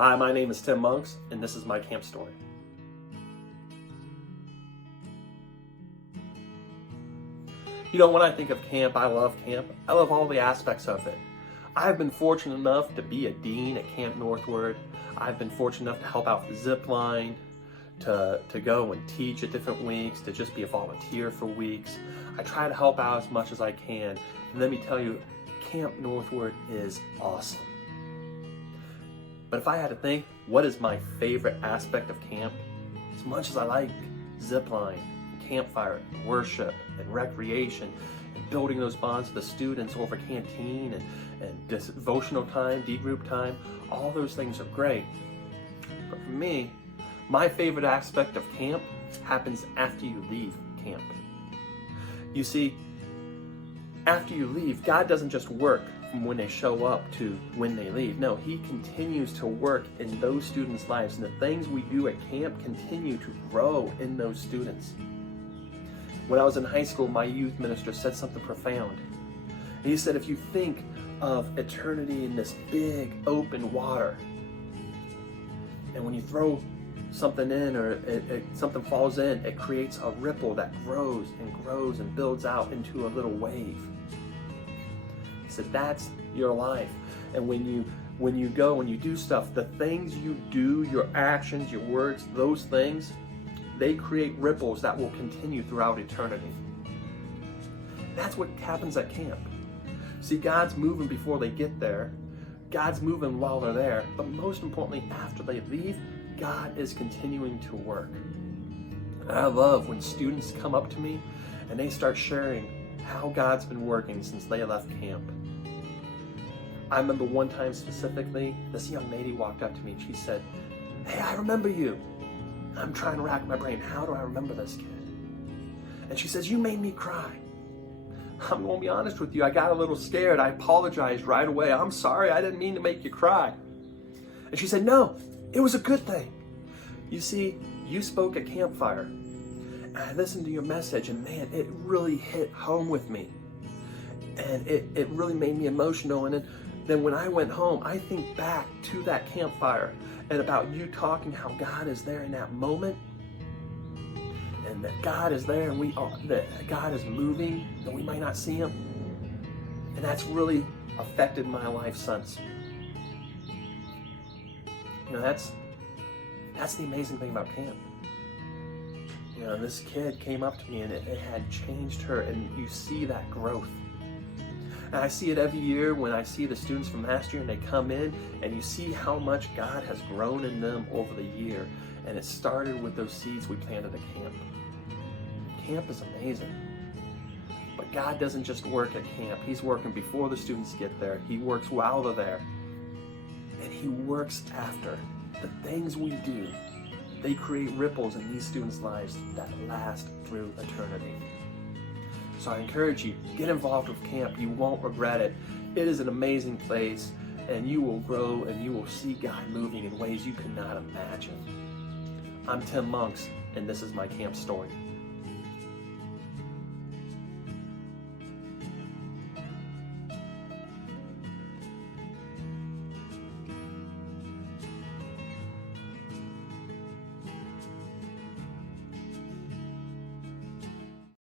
Hi, my name is Tim Monks, and this is my camp story. You know, when I think of camp, I love camp. I love all the aspects of it. I've been fortunate enough to be a dean at Camp Northward. I've been fortunate enough to help out with the zip line, to go and teach at different weeks, to just be a volunteer for weeks. I try to help out as much as I can. And let me tell you, Camp Northward is awesome. But if I had to think, what is my favorite aspect of camp? As much as I like zipline, campfire, and worship, and recreation, and building those bonds with the students over canteen and devotional time, D-group time, all those things are great. But for me, my favorite aspect of camp happens after you leave camp. You see, after you leave, God doesn't just work from when they show up to when they leave. No, He continues to work in those students' lives, and the things we do at camp continue to grow in those students. When I was in high school, my youth minister said something profound. He said, if you think of eternity in this big open water, and when you throw something in or something falls in, it creates a ripple that grows and grows and builds out into a little wave. He said, that's your life. And when you go and you do stuff, the things you do, your actions, your words, those things, they create ripples that will continue throughout eternity. That's what happens at camp. See, God's moving before they get there. God's moving while they're there. But most importantly, after they leave, God is continuing to work. And I love when students come up to me and they start sharing how God's been working since they left camp. I remember one time specifically, this young lady walked up to me and she said, "Hey, I remember you." I'm trying to rack my brain. How do I remember this kid? And she says, "You made me cry." I'm going to be honest with you. I got a little scared. I apologized right away. "I'm sorry. I didn't mean to make you cry." And she said, "No, it was a good thing. You see, you spoke at Campfire. And I listened to your message, and man, it really hit home with me. And it really made me emotional. And then when I went home, I think back to that campfire and about you talking how God is there in that moment, and that God is there, and that God is moving, and we might not see Him. And that's really affected my life since. You know, that's the amazing thing about camp. You know, this kid came up to me, and it had changed her, and you see that growth. And I see it every year when I see the students from last year and they come in, and you see how much God has grown in them over the year. And it started with those seeds we planted at camp. Camp is amazing. But God doesn't just work at camp. He's working before the students get there. He works while they're there. And He works after. The things we do, they create ripples in these students' lives that last through eternity. So I encourage you, get involved with camp. You won't regret it. It is an amazing place, and you will grow and you will see God moving in ways you could not imagine. I'm Tim Monks, and this is my camp story.